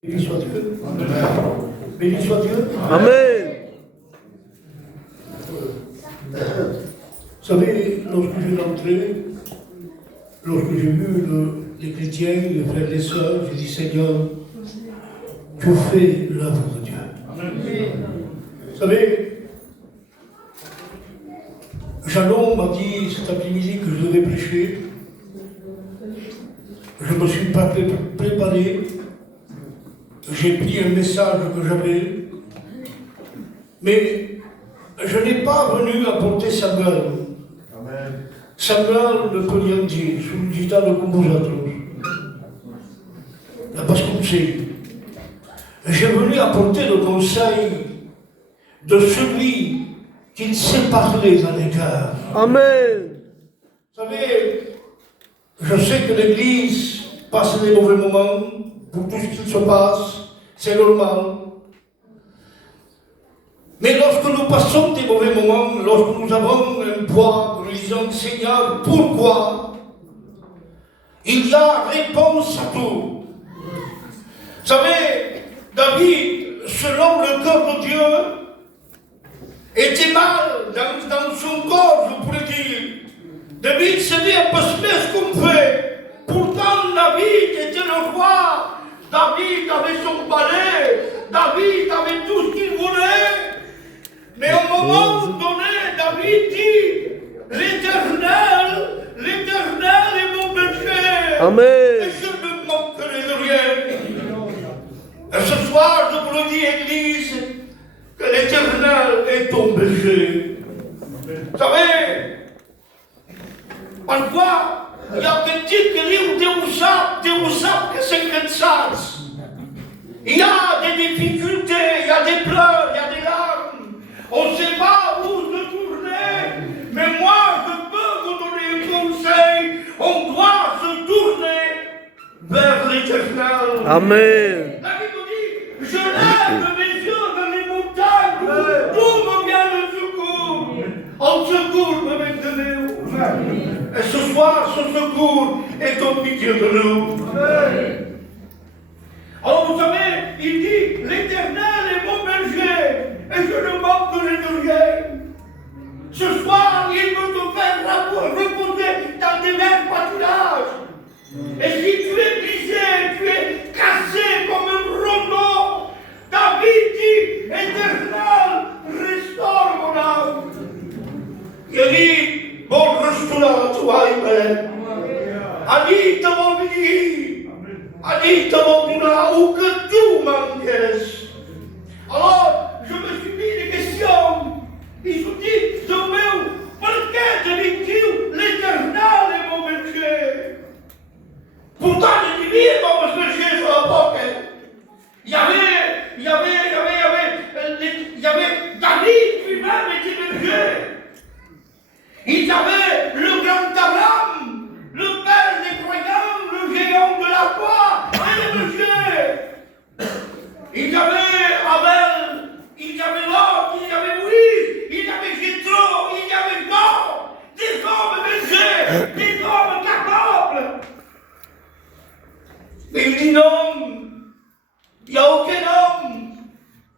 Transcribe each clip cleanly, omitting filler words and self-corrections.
Béni soit Dieu. Amen. Béni soit Dieu. Amen. Vous savez, lorsque je suis rentré, lorsque j'ai vu les chrétiens, les frères et les sœurs, j'ai dit Seigneur, tu fais l'œuvre de Dieu. Amen. Vous savez, Jalon m'a dit cet après-midi que je devais prêcher. Je ne me suis pas préparé. J'ai pris un message que j'avais, mais je n'ai pas venu apporter Samuel. Amen. Samuel ne peut rien dire, je dis à le compositeur. La basse conseil. J'ai venu apporter le conseil de celui qui sait parler dans les cœurs. Amen. Vous savez, je sais que l'Église passe des mauvais moments. Pour tout ce qui se passe, c'est normal. Mais lorsque nous passons des mauvais moments, lorsque nous avons un poids, nous disons Seigneur, pourquoi? Il y a réponse à tout. Vous savez, David, selon le cœur de Dieu, était mal dans son corps, je pourrais dire. David se dit un peu ce qu'on fait. Pourtant, David était le roi. David avait son palais, David avait tout ce qu'il voulait. Mais au moment donné, David dit, l'Éternel est mon berger. Amen. Et je ne manquerai de rien. Et ce soir, je vous le dis, Église, que l'Éternel est ton berger. Vous savez, parfois, il y a des types qui disent Deus sabe que c'est que ça. Il y a des difficultés, il y a des pleurs, il y a des larmes. On ne sait pas où se tourner. Mais moi, je peux vous donner un conseil. On doit se tourner vers l'Éternel. Amen. David nous dit, je lève mes yeux vers les montagnes. D'où me vient le secours? En secours me maintenez. Et ce soir, ce secours est en pitié de nous. Amen. Alors vous savez, il dit, l'Éternel est mon berger, et je ne manquerai de rien. Ce soir, il veut te faire reposer dans des verts pâturages. Et si tu es brisé, tu es cassé comme un roseau, David dit, Éternel, restaure mon âme. Il dit, bon restaurateur, Amen. Adite mon vie, adite mon moulin, où que tout m'encaisse. Alors, je me suis mis des questions. Il se dit, je veux, pourquoi je dis l'Éternel est mon berger? Pourtant, je dis, mon berger sur la porte. Il y avait David lui-même était berger. Il y avait le grand Abraham, le père des croyants, le géant de la foi, et le berger. Il y avait Abel, il y avait Lot, il y avait Moïse, il y avait Jétro, il y avait Jean, des hommes bergers, des hommes capables. Mais il dit non, il n'y a aucun homme,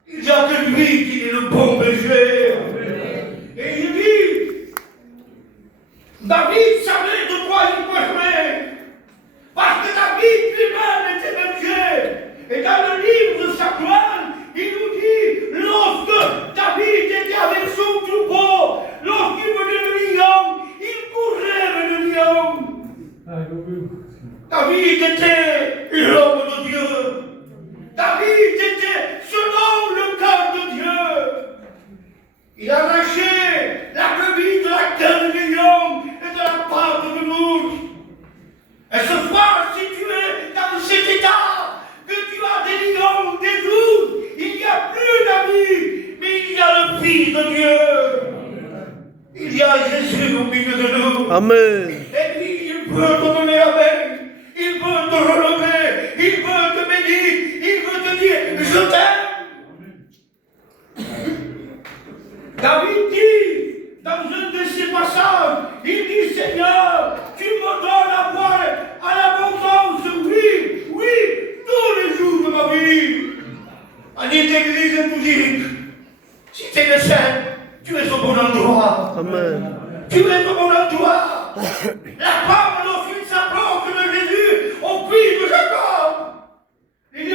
il n'y a que lui qui est le bon berger. Et il dit, David savait de quoi il parlait, parce que David lui-même était berger. Et dans le livre de Samuel, il nous dit, lorsque David était avec son troupeau, lorsqu'il venait le lion, il courait vers le lion. David était l'homme de Dieu. David était selon le cœur de Dieu. Il a arraché la brebis de la gueule du lion et de la part de l'ours. Et ce soir, si tu es dans cet état, que tu as des lions, des ours, il n'y a plus David, mais il y a le Fils de Dieu. Il y a Jésus au milieu de nous. Amen. Et puis, il veut te donner Amen. Il veut te relever. Il veut te bénir. Il veut te dire, je t'aime. David dit, dans un de ses passages, il dit, Seigneur, tu me donnes à boire à l'abondance, oui, tous les jours de ma vie. Annie d'église nous dit, si tu es le Saint, tu es au bon endroit. Amen. Tu es au bon endroit. La femme dont il s'approche de Jésus au puits de Jacob. Il dit,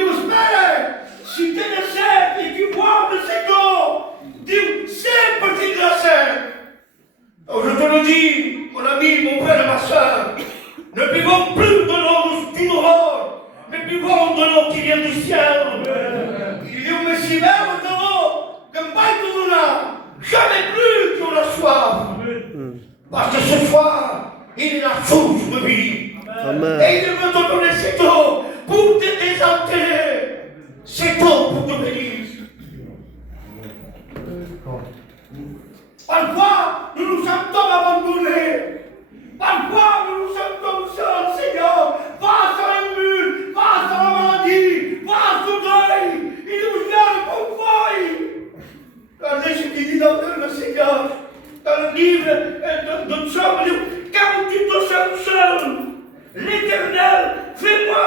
si tu es le Saint et tu bois de cette eau, dis, c'est petit glacé. Oh, je te le dis, mon ami, mon frère et ma soeur, ne buvons plus de l'eau du monde, mais buvons de l'eau qui vient du ciel. Il dit, mais si même de l'eau, comme Baïtouna, jamais plus qu'on a soif. Parce que ce soir, il est la source de vie. Amen. Et il veut te donner cette eau pour te désaltérer, cette eau pour te bénir. Parfois, nous nous sentons abandonnés. Parfois, nous nous sentons seuls, Seigneur, face à l'ennemi, face à la maladie, face au deuil. Il nous garde comme feuille. Regardez ce qu'il dit dans le Seigneur, dans le livre de Psaume, quand tu te sens seul, l'Éternel, fais-moi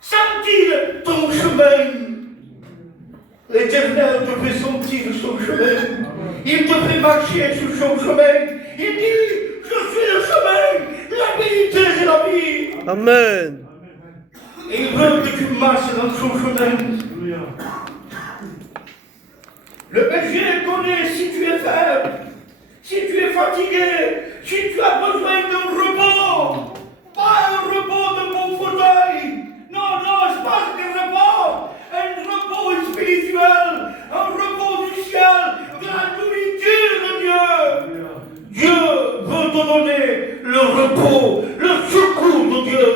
sentir ton chemin. L'Éternel te fait sentir son chemin. Il te fait marcher sur son chemin. Il dit, je suis le chemin, la vérité et la vie. Amen. Et il veut que tu marches dans son chemin. Le berger connaît si tu es faible, si tu es fatigué, si tu as besoin d'un repos. Pas un repos de mon fauteuil. Non, non, je parle de repos. Un repos spirituel, un repos du ciel, de la nourriture de Dieu. Dieu veut te donner le repos, le secours de Dieu.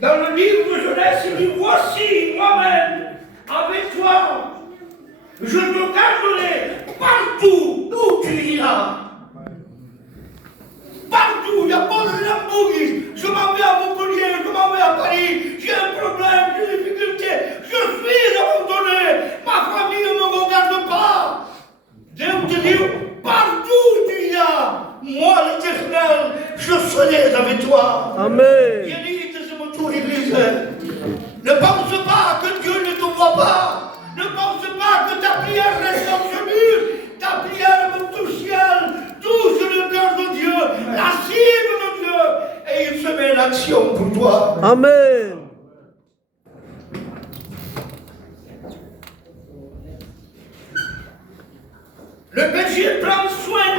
Dans le livre de Genèse, il dit, voici moi-même avec toi. Je te garderai partout où tu iras. Partout, il n'y a pas de lambouille. Je m'en vais à Montpellier, je m'en vais à Paris. J'ai un problème, j'ai des difficultés. Je suis abandonné. Ma famille ne me regarde pas. Dieu te dit, partout où tu iras, moi l'Éternel, je serai avec toi. Amen. Il dit, Église, ne pense pas que Dieu ne te voit pas. Ne pense pas que ta prière reste absolue. Ta prière monte au ciel, touche le cœur de Dieu, la cible de Dieu, et il se met en action pour toi. Amen. Le berger prend soin.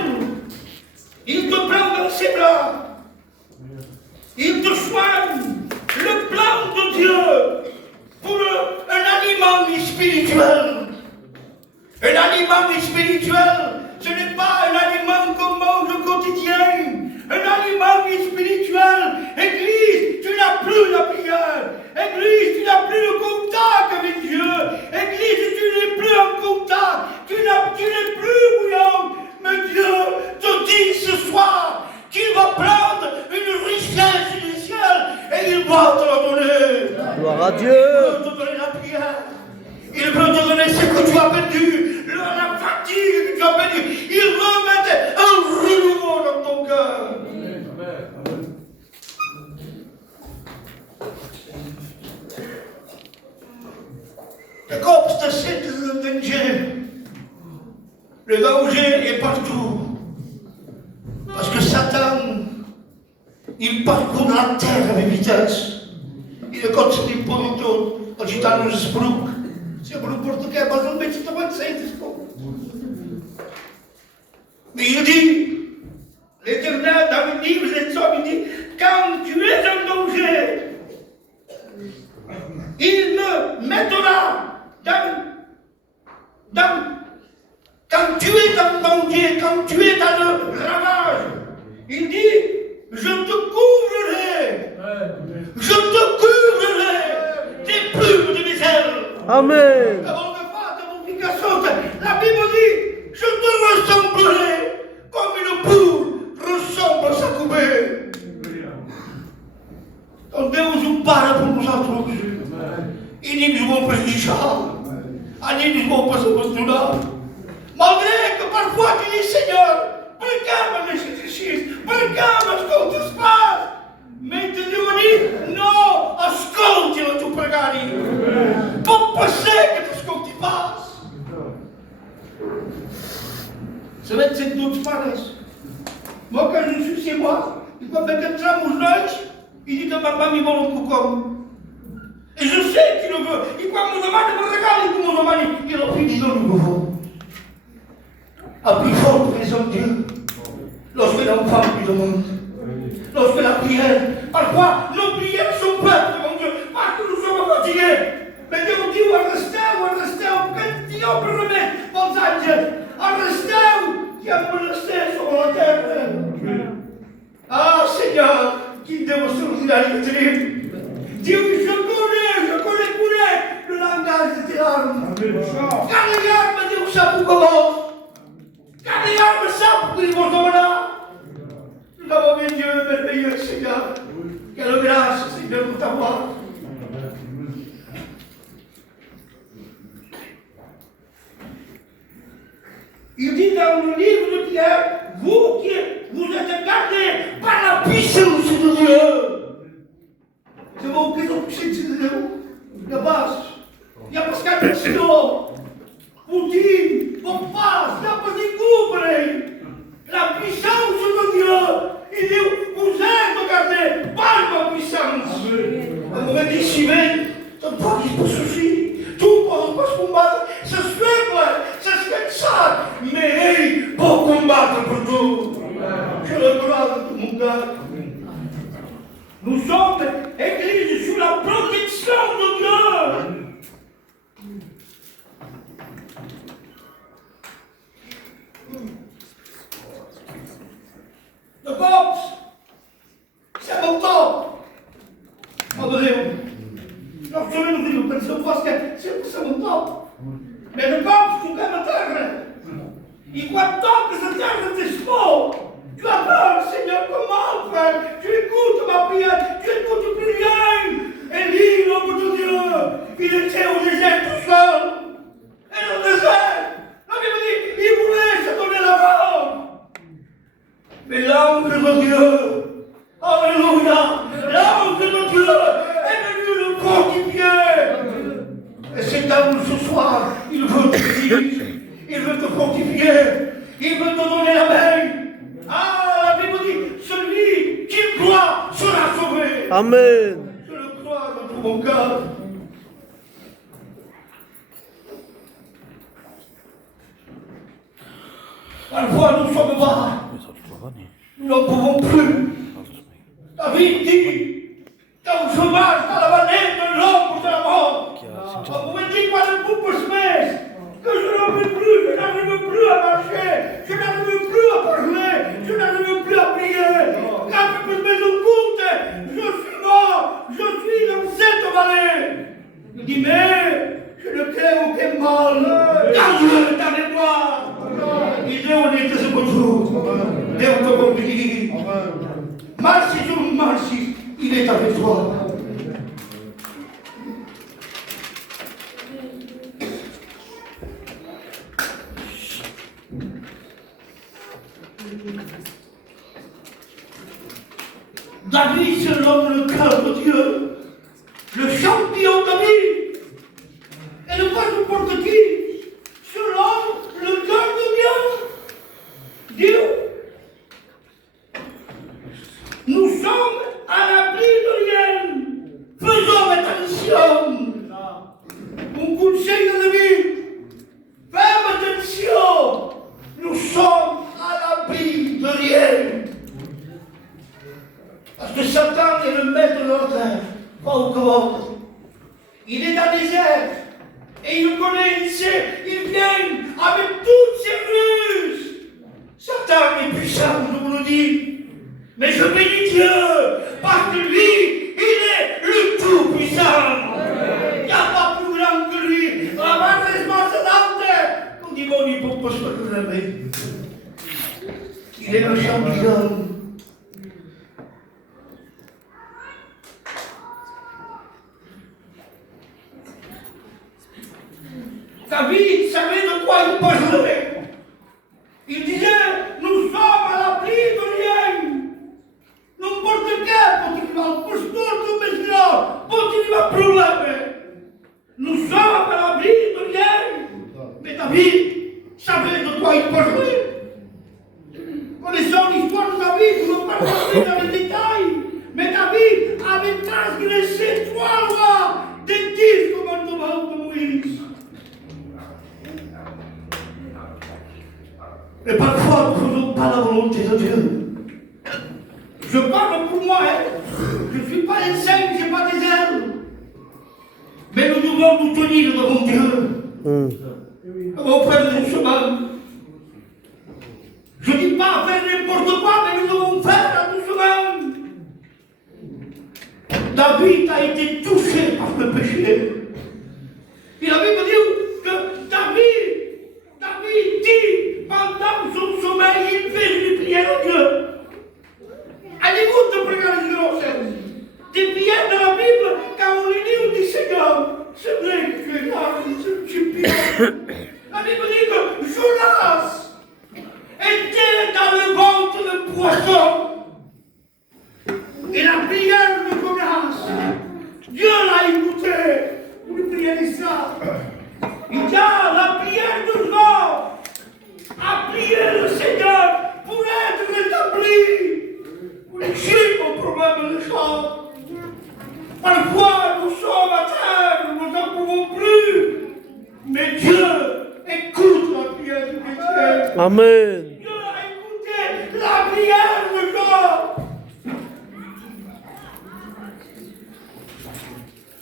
Il te prend dans ses bras. Il te soigne. Le plan de Dieu pour un aliment spirituel. Un aliment spirituel, ce n'est pas un aliment qu'on mange au quotidien. Un aliment spirituel. Église, tu n'as plus la prière. Église, tu n'as plus le contact avec Dieu. Église, tu n'es plus en contact. Tu n'es plus bouillant. Mais Dieu te dit ce soir qu'il va prendre une richesse du ciel et il va te la donner. Gloire à Dieu. Il veut te donner la prière. Il veut te donner ce que tu as perdu, la fatigue que tu as perdue. Il veut mettre un renouveau dans ton cœur. Jacob, c'est le danger. Le danger est partout. Parce que Satan, il parcourt la terre avec vitesse. Il continue por todo, agitando nos espelhos. Se o português, mas não mete também de sair. Mais il dit, l'Éternel, dans le livre des Psaumes, il dit, quand tu es en danger, il me mettra quand tu es en danger, quand tu es dans le ravage, il dit, je te couvrirai. Je te couvrirai des plumes de mes ailes. Amen. La Bible dit, je te ressemblerai comme une poule ressemble à sa couvée. Quand Deus para por nós, inimigos vão prejudicar, inimigos vão postular. Malgré que parfois tu dis, Seigneur, pregamos nesse exercício, pregamos com tus pais. je suis chez moi, il va faire comme ça, mon lunch, il dit que papa m'a mis mon coucou. Et je sais qu'il le veut. Il croit que mon amant, il me regarde, il dit mon amant, il a pris 10 ans de nouveau. À plus forte raison de Dieu, lorsque l'enfant lui demande, lorsque la prière, parfois nos prières sont prêtes devant Dieu, parce que nous sommes fatigués. Mais Dieu nous dit, on reste, on peut remettre vos anges, on reste, qui a menacé sur la terre. Ah Seigneur, qui démontre la terrible. Dieu, je connais le langage de tes larmes. Car les larmes, Dieu, ça vous commence. Car les larmes, ça vous commence là. Nous avons vu Dieu merveilleux, Seigneur. Quelle grâce, Seigneur, pour t'avoir. Il dit dans le livre de Pierre, vous qui vous êtes gardés par la puissance de Dieu. C'est bon, qu'est-ce que c'est de Dieu? La base. Il n'y a pas de question. Poutine, vos faces, il n'y a pas de couple. La puissance de Dieu. Il dit, vous êtes gardés par ma puissance. On me dit, si bien, ça ne pas qu'il souci. Tout pour pas se combattre, ça se fait ça. Mais pour combattre pour tout. Je le gloire de tout mon cœur. Nous sommes églises sous la protection de Dieu. Le Pope, c'est mon temps. Nous pensons parce que c'est mon temps. Mais le Pope, c'est la terre. Il croit tant que cette terre est sport. Tu as peur, Seigneur, comment, frère? Tu écoutes ma prière, tu écoutes plus rien. Élie, l'homme de Dieu, il était au désert tout seul. Et dans le désert, la Bible dit, il voulait se donner la mort. Mais l'ange de Dieu, alléluia, l'ange de Dieu est venu le fortifier. Et cet homme ce soir, il veut te dire, il veut te fortifier, il veut te donner la main. Ah, la Bible dit, celui qui croit sera sauvé. Amen. Je le crois de tout mon cœur. Parfois nous sommes bas. Nous n'en pouvons plus. David dit, quand je marche dans la vallée de l'ombre de la mort, on pouvait dire quoi de coupe espèce, que je n'en veux plus, je n'arrive plus à marcher, je n'arrive plus à parler, je n'arrive plus à prier. Quand je me écoute, je suis mort, je suis dans cette vallée. Il dit, mais je ne crée aucun mal, car Dieu est avec moi. Il dit, on est ce beau jour, Dieu te conduit. Merci, merci, il est avec toi. David, c'est l'homme le cœur de Dieu, le champion David. Et ne pas n'importe qui, c'est l'homme le cœur de Dieu. Dieu. Nous sommes à l'abri de rien. Faisons attention. Mon conseil de David, fais attention. Nous sommes à l'abri de rien. Parce que Satan est le maître de l'ordre, pas au corps. Il est dans les airs. Et il connaît, il sait, il vient avec toutes ses ruses. Satan est puissant, je vous le dis. Mais je bénis Dieu, parce que lui, il est le tout-puissant. Il n'y a pas plus grand que lui. La main responsable, on dit, bon, il ne peut pas se relever. Il est le champion. David savait de quoi il parlait. Il disait, nous sommes à l'abri de rien. N'importe quel possible problème. Nous sommes à l'abri de rien. Mais David savait de quoi il parlait. Connaissant l'histoire de David, rentrer dans les détails, mais David avait transgressé 3 lois des 10 commandements de Moïse. Et parfois, nous ne faisons pas la volonté de Dieu. Je parle pour moi, hein. Je ne suis pas un saint, je n'ai pas des ailes. Mais nous devons nous tenir devant Dieu. Auprès de nos chemins. Je ne dis pas faire n'importe quoi, mais nous devons faire à nos chemins. David a été touché par le péché. Et la Bible dit que David dit, pendant son sommeil, il fait une prière à Dieu. Allez-vous de regarder les grossesses. Des prières dans la Bible, quand on les lit, on dit Seigneur, c'est vrai que tu es là, je suis pire. La Bible dit que Jonas était dans le ventre de poisson. Et la prière de Jonas, Dieu l'a écouté pour lui prier ça. Il dit, la prière de Jonas a prié le Seigneur pour être rétabli. Pour résoudre mon problème de chant. Parfois, nous sommes à terre, nous n'en pouvons plus. Mais Dieu écoute la prière du chrétien. Amen. Dieu a écouté la prière de Dieu.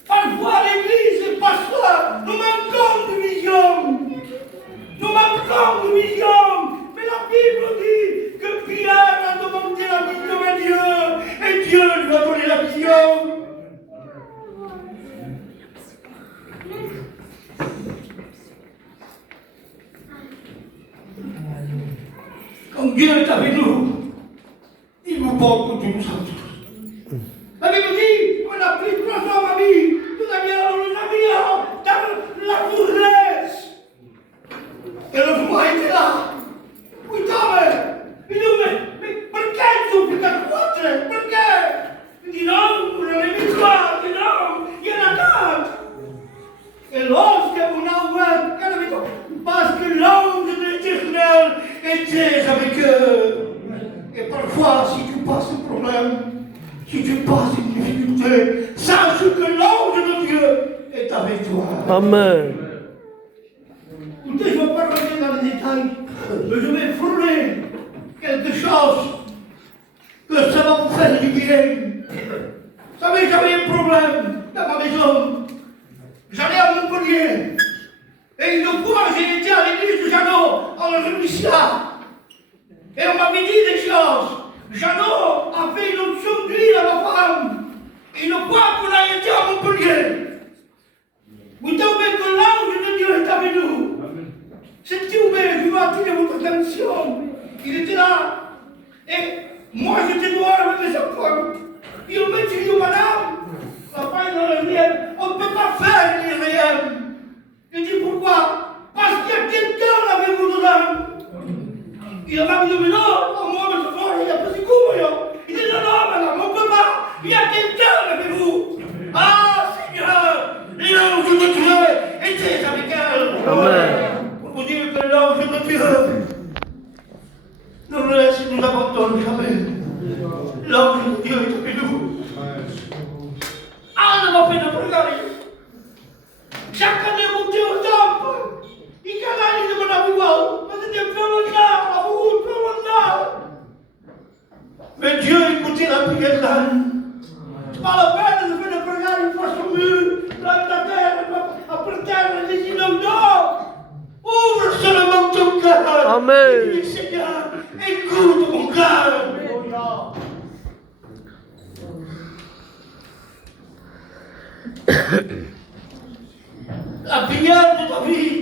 Parfois, l'église et le pasteur, nous manquons de vision. Nous manquons de vision. Mais la Bible dit que Pierre a demandé la vision à Dieu. Et Dieu lui a donné la vision. Quand Dieu est avec nous, il nous porte que nous sommes tous. La Bible dit qu'on a pris 3 hommes à vie, nous avions dans la fournaise. Et le froid était là. Putain, mais perché tu per 4? Perché? Il dit non, vous n'avez mis quoi? Il dit non, il y en a 4. Et lorsque vous n'avez pas, parce que l'ange de l'Éternel était avec eux. Et parfois, si tu passes un problème, si tu passes une difficulté, sache que l'ange de Dieu est avec toi. Amen. Écoutez, je ne vais pas rentrer dans les détails, mais je vais frôler quelque chose que ça va vous faire du bien. Vous savez, j'avais un problème dans ma maison. J'allais à Montpellier. Et une fois, j'ai été à l'église de Jeannot, en Russia. Et on m'avait dit des choses. Jeannot a fait une option d'huile à ma femme. Et une fois qu'on a été à Montpellier, vous savez que l'ange de Dieu est avec nous. C'est ouvert, je veux attirer votre attention. Il était là. Et moi, j'étais dehors avec les enfants. Il m'a dit, madame, la femme dans le rien, on ne peut pas faire les rien. Il dit, pourquoi? Parce qu'il y a quelqu'un avec vous dedans. Il m'a dit, mais non, moi, je vois, il n'y a pas de coup, il dit, non, madame, on ne peut pas. Il y a quelqu'un avec vous. Ah, Seigneur, l'ange de Dieu était avec elle. Amen. Pour vous dire que l'ange de Dieu ne nous laisse, nous abandonne jamais. L'ange de Dieu est avec nous. Ah, ne m'a fait de regarder. Chaque année, monter au temple. Il canalise de mon amour. Mais c'était plus longtemps, à vous, plus longtemps. Mais Dieu écoutait la prière d'Anne. C'est pas la peine de faire de regarder une fois sur mur, la terre, après terre, les inondes. Ouvre seulement ton cœur. Amen. Et dis, Seigneur, écoute mon cœur. La prière de David,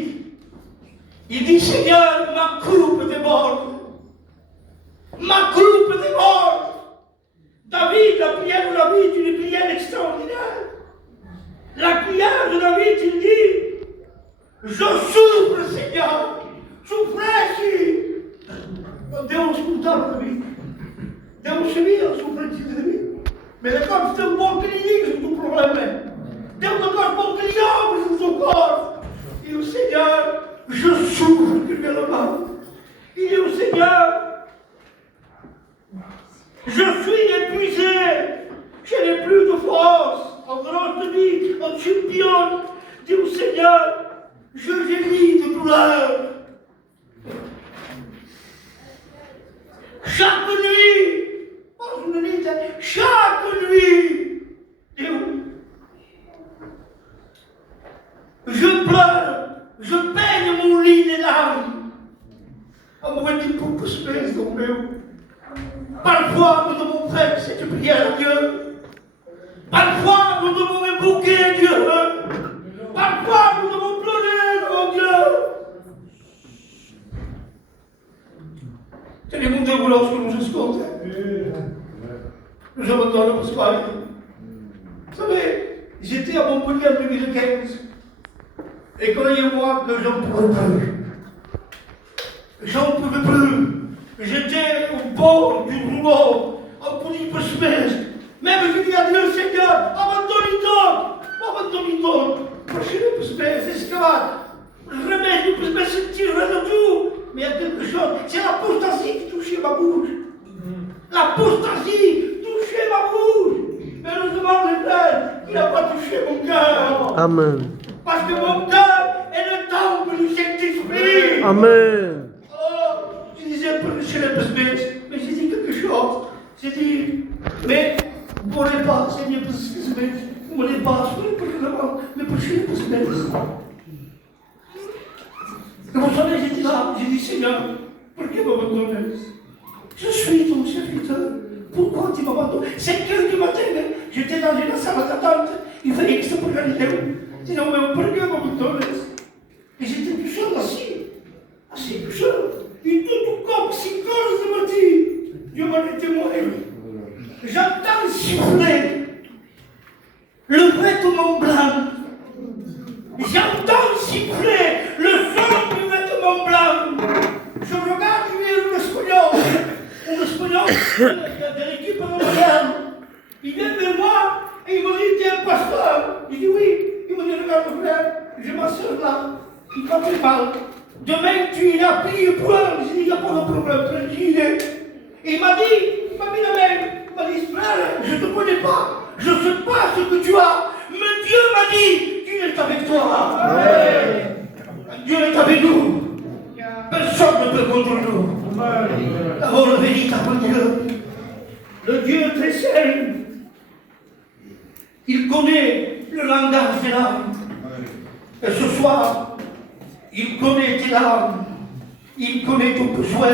il dit, Seigneur, ma coupe déborde. Ma coupe déborde. David, la prière de David, c'est une prière extraordinaire. La prière de David, il dit, je souffre, Seigneur, souffrez. Devo ascoltare David. Devo seguire la sofferenza di David. Mais le corps, c'est un bon clinique, c'est tout problème. Devo le corps, bon client, c'est son corps. Et au Seigneur, je souffre cruellement. Il dit au Seigneur, Je suis épuisé. Je n'ai plus de force. En grande vie, en championne, dis au Seigneur, je gémis de douleur. Chaque nuit, chaque nuit, je pleure, je peigne mon lit des larmes. À mon petit pour se baisser dans meu. Parfois, nous devons faire cette prière à Dieu. Parfois, nous devons évoquer Dieu. Parfois, nous devons pleurer devant Dieu. C'est les mots de lorsque nous escomptons. Nous avons dans le Pascal. Vous savez, j'étais à Montpellier en 2015. Et croyez-moi que j'en pouvais plus. J'en pouvais plus. J'étais au bord du rouleau, en police semaine. Même je dis à Dieu, Seigneur, abandonne-toi. Prochaine semaine, c'est ce que va. Je remets, je peux me sentir de tout. Mais il y a quelque chose, c'est l'apostasie qui touchait ma bouche. L'apostasie touchait ma bouche. Mais heureusement, les frères, il n'a pas touché mon cœur. Amen. Parce que mon cœur est le temple du Saint-Esprit. Amen. Je disais chez les pessimestes, mais j'ai dit quelque chose. J'ai dit, mais vous ne voulez pas, Seigneur, vous ne voulez pas, mais pour chez les pessimestes. Et vous savez, j'ai dit là, j'ai dit, Seigneur, pourquoi vous m'abandonnez? Je suis ton serviteur. Pourquoi tu m'abandonnes? 5 heures du matin, j'étais dans une salle d'attente, il fallait que ça pour Galilée. J'ai dit, non, mais pourquoi vous m'abandonnez? Et j'étais tout seul assis tout seul. Et tout comme si corps me dit, Dieu m'en est témoin. J'entends siffler le vêtement blanc. J'entends siffler le son du vêtement blanc. Je regarde, il est un espagnol de l'équipe mondiale. Il vient vers moi et il me dit, tu es un pasteur. Je dis oui. Il me dit, regarde frère, je m'assure là. Il quand il parle. Demain, tu iras prier pour eux. Je dis, il n'y a pas de problème, tranquille. Et il m'a dit la main. Il m'a dit, frère, je ne te connais pas. Je ne sais pas ce que tu as. Mais Dieu m'a dit, Dieu est avec toi. Amen. Dieu est avec nous. Personne ne peut contre nous. D'abord, le véritable Dieu. Le Dieu très saint. Il connaît le langage des larmes. Et ce soir, il connaît tes larmes, il connaît ton besoin.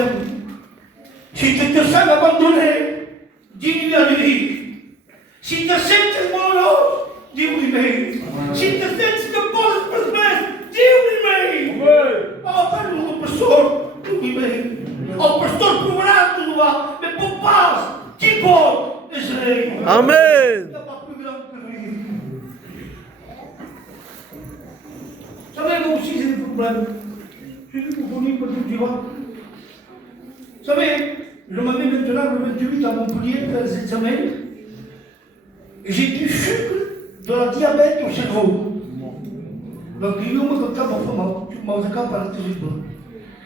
Si tu te sens abandonné, dis-lui à lui. Si tu sens tellement l'os, dis oui, mais. Si tu sens que tu poses le problème, dis oui, mais. Appelle-nous au pasteur, dis oui, mais. Au pasteur pour là, tu dois, mais pour pas, tu peux, Israël. Amen. Il n'y a pas plus grand que lui. Vous savez, moi aussi, j'ai des problèmes. Je suis confondu pour tout, tu vois. Vous savez, je m'avais maintenant le 28 à Montpellier faire les examens. Et j'ai du sucre de la diabète au cerveau. Donc, il y a un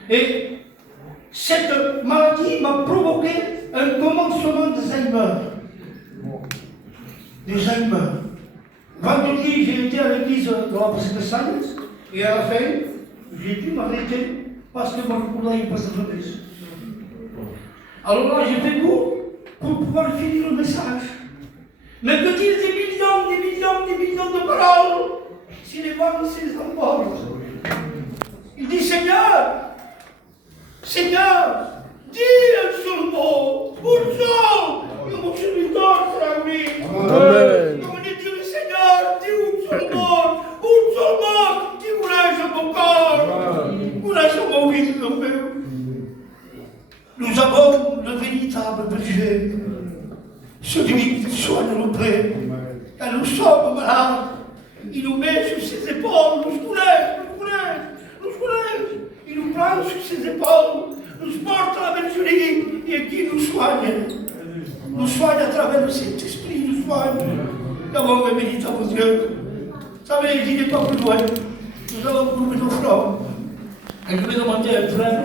et cette maladie m'a provoqué un commencement d'Alzheimer. Vendredi, j'ai été à l'église de la Pacific Science. Et à la fin, j'ai dû m'arrêter parce que mon cours n'est pas de. Alors là, j'ai fait cours pour pouvoir finir le message. Mais que dire des millions de paroles si les vents se les emportent? Il dit, Seigneur, dis un seul mot, un seul, et mon serviteur sera lui. Amen. Comme dit le Seigneur, dis un seul mot, dis courage à mon corps, courage à mon vie, nous avons le véritable berger, celui qui soigne nos plaies. Quand nous sommes malades, il nous met sur ses épaules, nous soulève. Il nous prend sur ses épaules, nous porte à la bergerie et qui nous soigne. Nous soigne à travers le Saint-Esprit, nous soigne. Nous avons un véritable Dieu. Vous savez, il n'est pas plus loin. Nous allons trouver nos frères. Et je vais demander à un frère.